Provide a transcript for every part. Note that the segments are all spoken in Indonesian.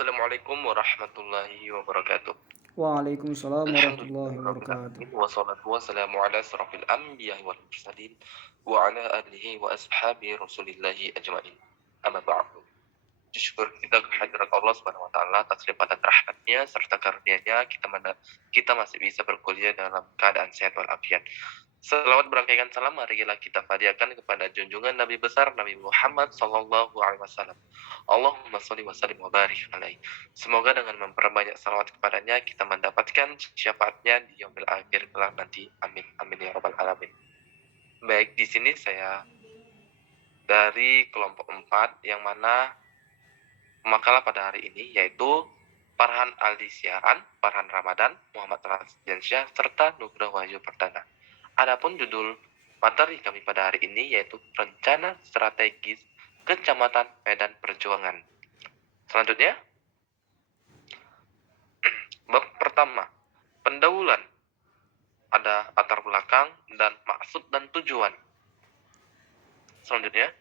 Assalamualaikum warahmatullahi wabarakatuh. Waalaikumsalam warahmatullahi Alhamdulillahirabbil wabarakatuh. alamin wassalatu wassalamu ala asrofil anbiya'i wal mursalin wa ala alihi wa ashabi rasulillahi ajmain. Amma ba'du. Syukur kita kehadirat Allah Subhanahu wa taala atas limpahan rahmatnya serta karunia-Nya kita masih bisa berkuliah dalam keadaan sehat walafiat. Selawat berangkaikan salam marilah kita hadiahkan kepada junjungan Nabi besar Nabi Muhammad sallallahu alaihi wasallam. Allahumma sholli wa sallim wa barik alaihi. Semoga dengan memperbanyak salawat kepadanya kita mendapatkan syafaatnya di yaumil akhir kelak nanti. Amin amin ya rabbal alamin. Baik, di sini saya dari kelompok 4 yang mana makalah pada hari ini yaitu Farhan Aldi Siaran, Farhan Ramadan, Muhammad Rasdiansyah, serta Nugroh Wahyu Perdana. Adapun judul materi kami pada hari ini yaitu Rencana Strategis Kecamatan Medan Perjuangan. Selanjutnya, bab pertama, pendahuluan. Ada latar belakang dan maksud dan tujuan. Selanjutnya,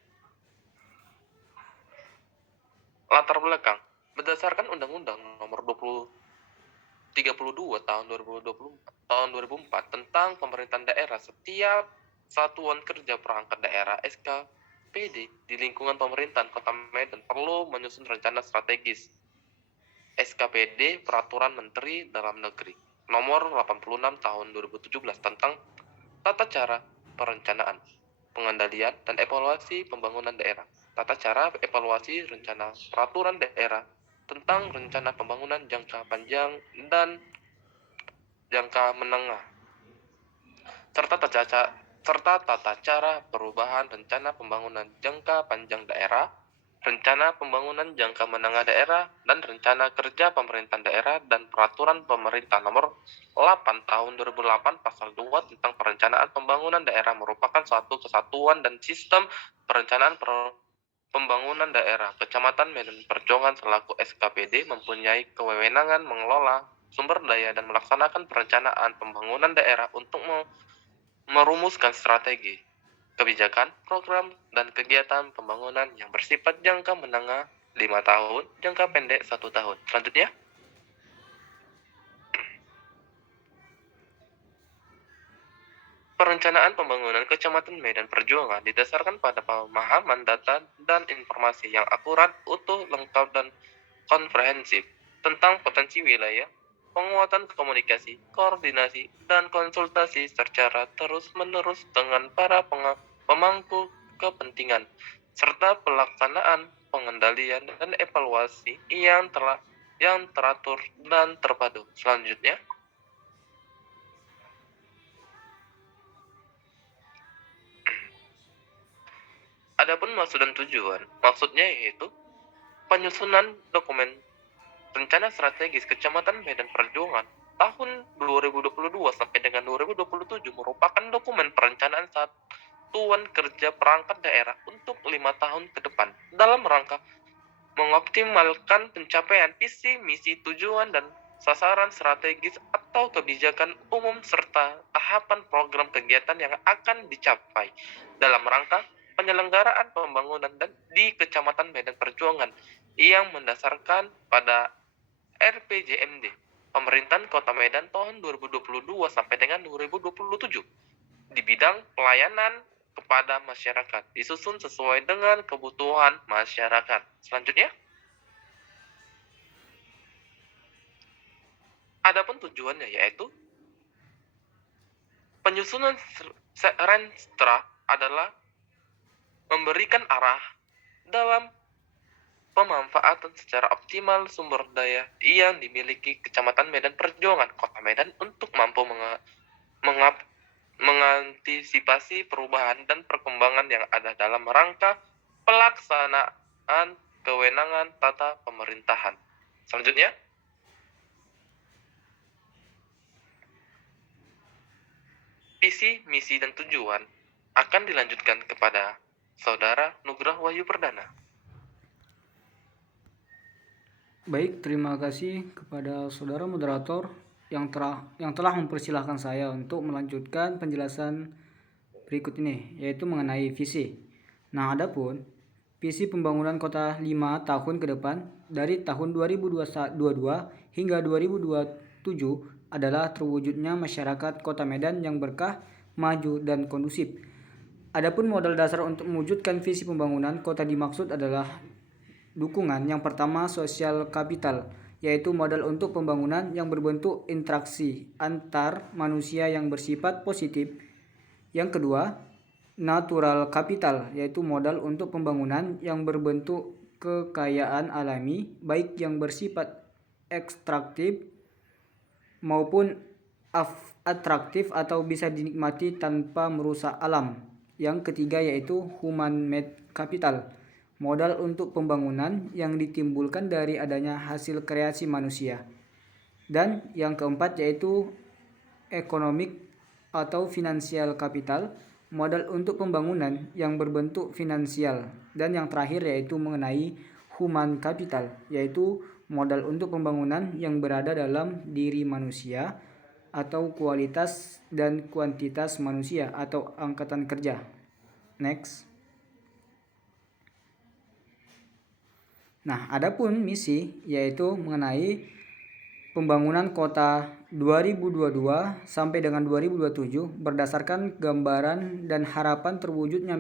latar belakang. Berdasarkan Undang-Undang Nomor 32 tahun 2004 tentang pemerintahan daerah, setiap satuan kerja perangkat daerah SKPD di lingkungan pemerintahan Kota Medan perlu menyusun rencana strategis. SKPD Peraturan Menteri Dalam Negeri Nomor 86 tahun 2017 tentang tata cara perencanaan, pengendalian dan evaluasi pembangunan daerah. Tata cara evaluasi rencana peraturan daerah tentang rencana pembangunan jangka panjang dan jangka menengah, serta tata cara perubahan rencana pembangunan jangka panjang daerah, rencana pembangunan jangka menengah daerah, dan rencana kerja pemerintahan daerah dan peraturan pemerintah nomor 8 tahun 2008 pasal 2 tentang perencanaan pembangunan daerah merupakan suatu kesatuan dan sistem perencanaan pembangunan daerah. Kecamatan Medan Perjuangan selaku SKPD mempunyai kewenangan mengelola sumber daya dan melaksanakan perencanaan pembangunan daerah untuk merumuskan strategi, kebijakan, program, dan kegiatan pembangunan yang bersifat jangka menengah 5 tahun, jangka pendek 1 tahun. Selanjutnya, perencanaan pembangunan Kecamatan Medan Perjuangan didasarkan pada pemahaman data dan informasi yang akurat, utuh, lengkap, dan komprehensif tentang potensi wilayah, penguatan komunikasi, koordinasi, dan konsultasi secara terus-menerus dengan para pemangku kepentingan, serta pelaksanaan, pengendalian, dan evaluasi yang teratur dan terpadu. Selanjutnya, adapun maksud dan tujuan. Maksudnya yaitu penyusunan dokumen rencana strategis Kecamatan Medan Perjuangan tahun 2022 sampai dengan 2027 merupakan dokumen perencanaan satuan kerja perangkat daerah untuk 5 tahun ke depan dalam rangka mengoptimalkan pencapaian visi, misi, tujuan, dan sasaran strategis atau kebijakan umum serta tahapan program kegiatan yang akan dicapai dalam rangka penyelenggaraan pembangunan dan di Kecamatan Medan Perjuangan yang mendasarkan pada RPJMD Pemerintahan Kota Medan tahun 2022 sampai dengan 2027 di bidang pelayanan kepada masyarakat disusun sesuai dengan kebutuhan masyarakat. Selanjutnya, adapun tujuannya yaitu penyusunan renstra adalah memberikan arah dalam pemanfaatan secara optimal sumber daya yang dimiliki Kecamatan Medan Perjuangan Kota Medan untuk mampu mengantisipasi perubahan dan perkembangan yang ada dalam rangka pelaksanaan kewenangan tata pemerintahan. Selanjutnya, visi, misi, dan tujuan akan dilanjutkan kepada Saudara Nugroh Wahyu Perdana. Baik, terima kasih kepada saudara moderator yang telah mempersilahkan saya untuk melanjutkan penjelasan berikut ini, yaitu mengenai visi. Nah, adapun visi pembangunan kota 5 tahun ke depan dari tahun 2022 hingga 2027 adalah terwujudnya masyarakat Kota Medan yang berkah, maju, dan kondusif. Adapun modal dasar untuk mewujudkan visi pembangunan kota dimaksud adalah dukungan. Yang pertama, sosial kapital, yaitu modal untuk pembangunan yang berbentuk interaksi antar manusia yang bersifat positif. Yang kedua, natural capital, yaitu modal untuk pembangunan yang berbentuk kekayaan alami, baik yang bersifat ekstraktif maupun atraktif atau bisa dinikmati tanpa merusak alam. Yang ketiga yaitu human-made capital, modal untuk pembangunan yang ditimbulkan dari adanya hasil kreasi manusia. Dan yang keempat yaitu economic atau financial capital, modal untuk pembangunan yang berbentuk finansial. Dan yang terakhir yaitu mengenai human capital, yaitu modal untuk pembangunan yang berada dalam diri manusia atau kualitas dan kuantitas manusia atau angkatan kerja. Next. Nah, adapun misi yaitu mengenai pembangunan kota 2022 sampai dengan 2027 berdasarkan gambaran dan harapan terwujudnya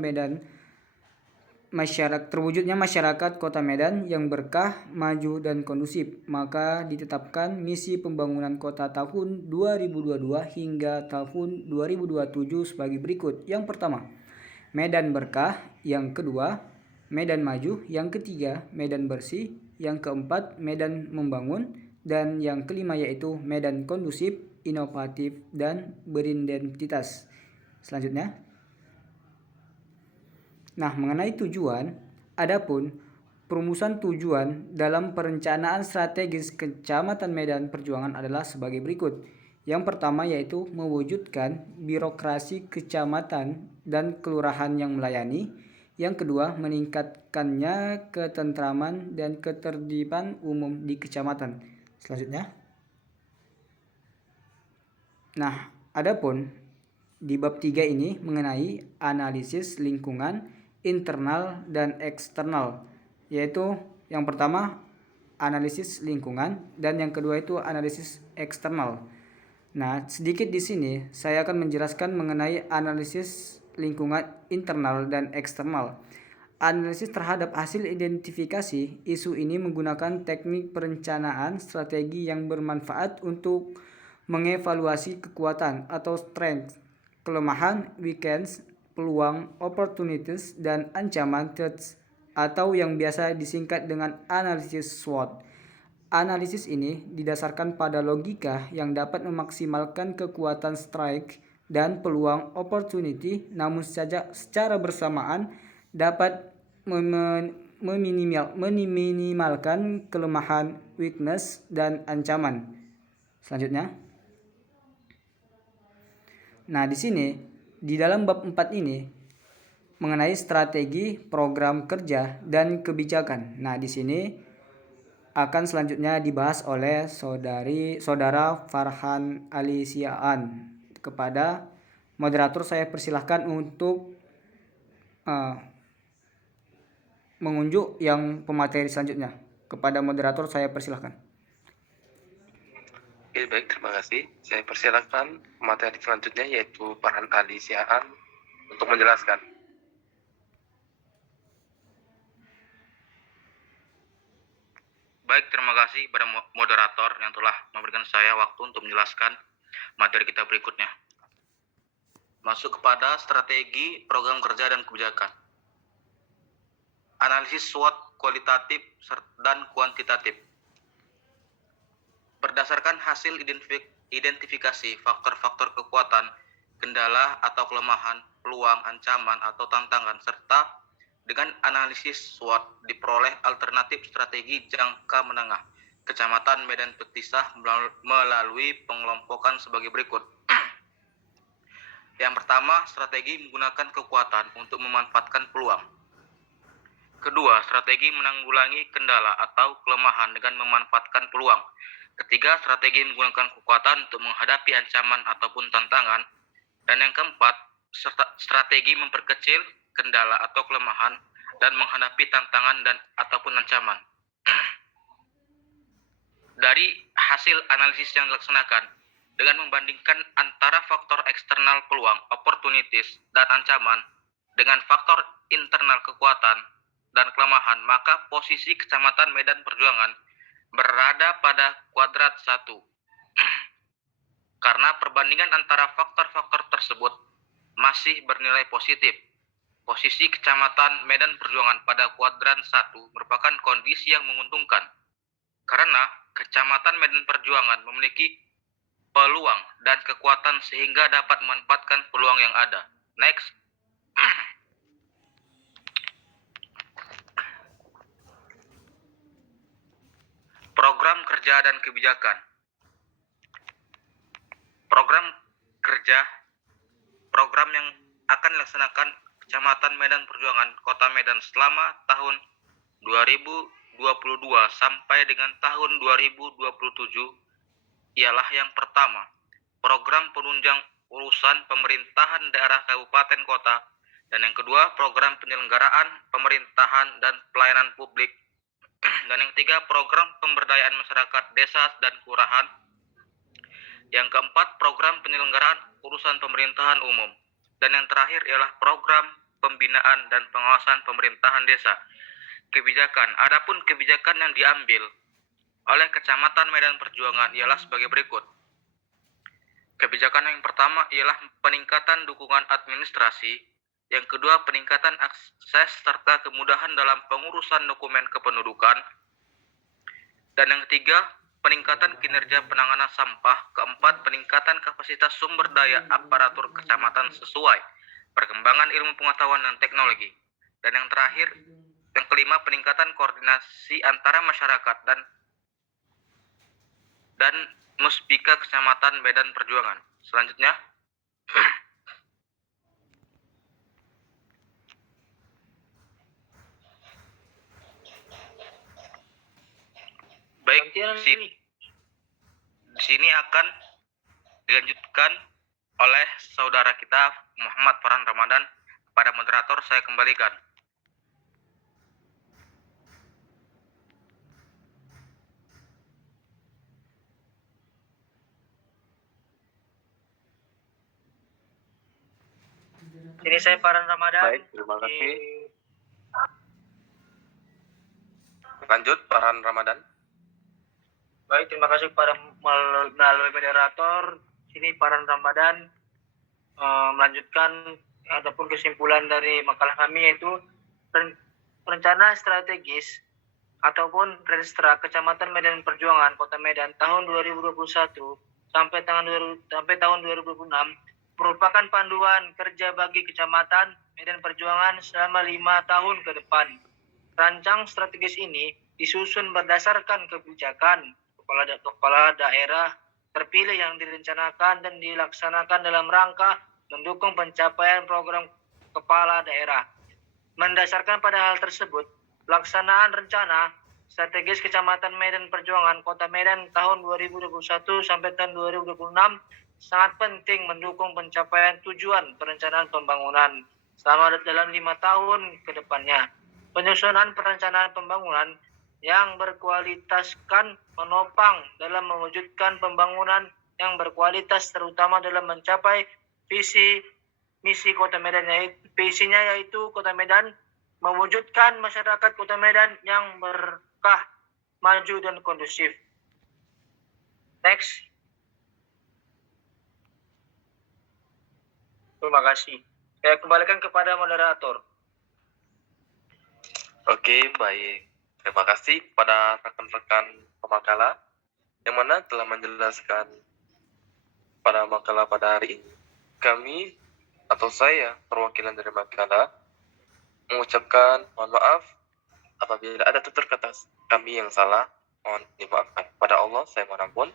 masyarakat Kota Medan yang berkah, maju, dan kondusif. Maka ditetapkan misi pembangunan kota tahun 2022 hingga tahun 2027 sebagai berikut. Yang pertama, Medan berkah. Yang kedua, Medan maju. Yang ketiga, Medan bersih. Yang keempat, Medan membangun. Dan yang kelima yaitu Medan kondusif, inovatif, dan beridentitas. Selanjutnya, nah, mengenai tujuan, adapun perumusan tujuan dalam perencanaan strategis Kecamatan Medan Perjuangan adalah sebagai berikut. Yang pertama yaitu mewujudkan birokrasi kecamatan dan kelurahan yang melayani. Yang kedua, meningkatkannya ketentraman dan ketertiban umum di kecamatan. Selanjutnya. Nah, adapun di bab 3 ini mengenai analisis lingkungan internal dan eksternal, yaitu yang pertama analisis lingkungan dan yang kedua itu analisis eksternal. Nah, sedikit di sini saya akan menjelaskan mengenai analisis lingkungan internal dan eksternal. Analisis terhadap hasil identifikasi isu ini menggunakan teknik perencanaan strategi yang bermanfaat untuk mengevaluasi kekuatan atau strength, kelemahan, weakness, peluang, opportunities, dan ancaman threats atau yang biasa disingkat dengan analisis SWOT. Analisis ini didasarkan pada logika yang dapat memaksimalkan kekuatan strike dan peluang opportunity, namun secara bersamaan dapat meminimalkan kelemahan, weakness, dan ancaman. Selanjutnya. Nah, di sini di dalam bab 4 ini mengenai strategi, program kerja, dan kebijakan. Nah, di sini akan selanjutnya dibahas oleh saudara Farhan Alisiaan. Kepada moderator saya persilahkan untuk mengunjuk yang pemateri selanjutnya. Kepada moderator saya persilahkan. Oke, baik, terima kasih. Saya persilakan materi selanjutnya yaitu Farhan Alisiaan untuk menjelaskan. Baik, terima kasih kepada moderator yang telah memberikan saya waktu untuk menjelaskan materi kita berikutnya. Masuk kepada strategi, program kerja, dan kebijakan. Analisis SWOT kualitatif dan kuantitatif. Berdasarkan hasil identifikasi faktor-faktor kekuatan, kendala atau kelemahan, peluang, ancaman atau tantangan, serta dengan analisis SWOT diperoleh alternatif strategi jangka menengah Kecamatan Medan Petisah melalui pengelompokan sebagai berikut. Yang pertama, strategi menggunakan kekuatan untuk memanfaatkan peluang. Kedua, strategi menanggulangi kendala atau kelemahan dengan memanfaatkan peluang. Ketiga, strategi menggunakan kekuatan untuk menghadapi ancaman ataupun tantangan. Dan yang keempat, strategi memperkecil kendala atau kelemahan dan menghadapi tantangan dan ataupun ancaman. dari hasil analisis yang dilaksanakan dengan membandingkan antara faktor eksternal peluang, opportunities, dan ancaman dengan faktor internal kekuatan dan kelemahan, maka posisi Kecamatan Medan Perjuangan berada pada kuadrat 1. Karena perbandingan antara faktor-faktor tersebut masih bernilai positif. Posisi Kecamatan Medan Perjuangan pada kuadran 1 merupakan kondisi yang menguntungkan. Karena Kecamatan Medan Perjuangan memiliki peluang dan kekuatan sehingga dapat memanfaatkan peluang yang ada. Next. Program kerja dan kebijakan. Program kerja, program yang akan dilaksanakan Kecamatan Medan Perjuangan Kota Medan selama tahun 2022 sampai dengan tahun 2027 ialah yang pertama, program penunjang urusan pemerintahan daerah kabupaten kota, dan yang kedua, program penyelenggaraan pemerintahan dan pelayanan publik, dan yang ketiga, program pemberdayaan masyarakat desa dan kelurahan, yang keempat, program penyelenggaraan urusan pemerintahan umum, dan yang terakhir ialah program pembinaan dan pengawasan pemerintahan desa. Kebijakan. Adapun kebijakan yang diambil oleh Kecamatan Medan Perjuangan ialah sebagai berikut. Kebijakan yang pertama ialah peningkatan dukungan administrasi, yang kedua peningkatan akses serta kemudahan dalam pengurusan dokumen kependudukan, dan yang ketiga peningkatan kinerja penanganan sampah, keempat peningkatan kapasitas sumber daya aparatur kecamatan sesuai perkembangan ilmu pengetahuan dan teknologi, dan yang terakhir yang kelima peningkatan koordinasi antara masyarakat dan Muspika Kecamatan Medan Perjuangan. Selanjutnya, baik, di sini akan dilanjutkan oleh saudara kita Muhammad Farhan Ramadan. Pada moderator saya kembalikan. Ini saya Farhan Ramadan. Baik, terima kasih. Lanjut, Farhan Ramadan. Baik, terima kasih kepada melalui moderator. Sini Farhan Ramadan melanjutkan adapun kesimpulan dari makalah kami, yaitu rencana strategis ataupun Renstra Kecamatan Medan Perjuangan Kota Medan tahun 2021 sampai tahun 2026 merupakan panduan kerja bagi Kecamatan Medan Perjuangan selama 5 tahun ke depan. Rancang strategis ini disusun berdasarkan kebijakan kepala daerah terpilih yang direncanakan dan dilaksanakan dalam rangka mendukung pencapaian program kepala daerah. Mendasarkan pada hal tersebut, pelaksanaan rencana strategis Kecamatan Medan Perjuangan Kota Medan tahun 2021 sampai tahun 2026 sangat penting mendukung pencapaian tujuan perencanaan pembangunan selama dalam 5 tahun ke depannya. Penyusunan perencanaan pembangunan yang berkualitaskan menopang dalam mewujudkan pembangunan yang berkualitas, terutama dalam mencapai visi misi Kota Medan, visinya yaitu Kota Medan mewujudkan masyarakat Kota Medan yang berkah, maju dan kondusif. Next. Terima kasih. Saya kembalikan kepada moderator. Oke, baik. Terima kasih kepada rekan-rekan pemakalah yang mana telah menjelaskan pada makalah pada hari ini. Kami atau saya, perwakilan dari makalah, mengucapkan mohon maaf apabila ada tutur kata kami yang salah, mohon dimaafkan. Pada Allah saya mohon ampun.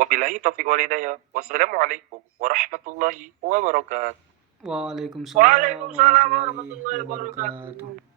Wabillahi taufiq wal hidayah. Wassalamualaikum warahmatullahi wabarakatuh. Waalaikumsalam Waalaikumsalam warahmatullahi wabarakatuh.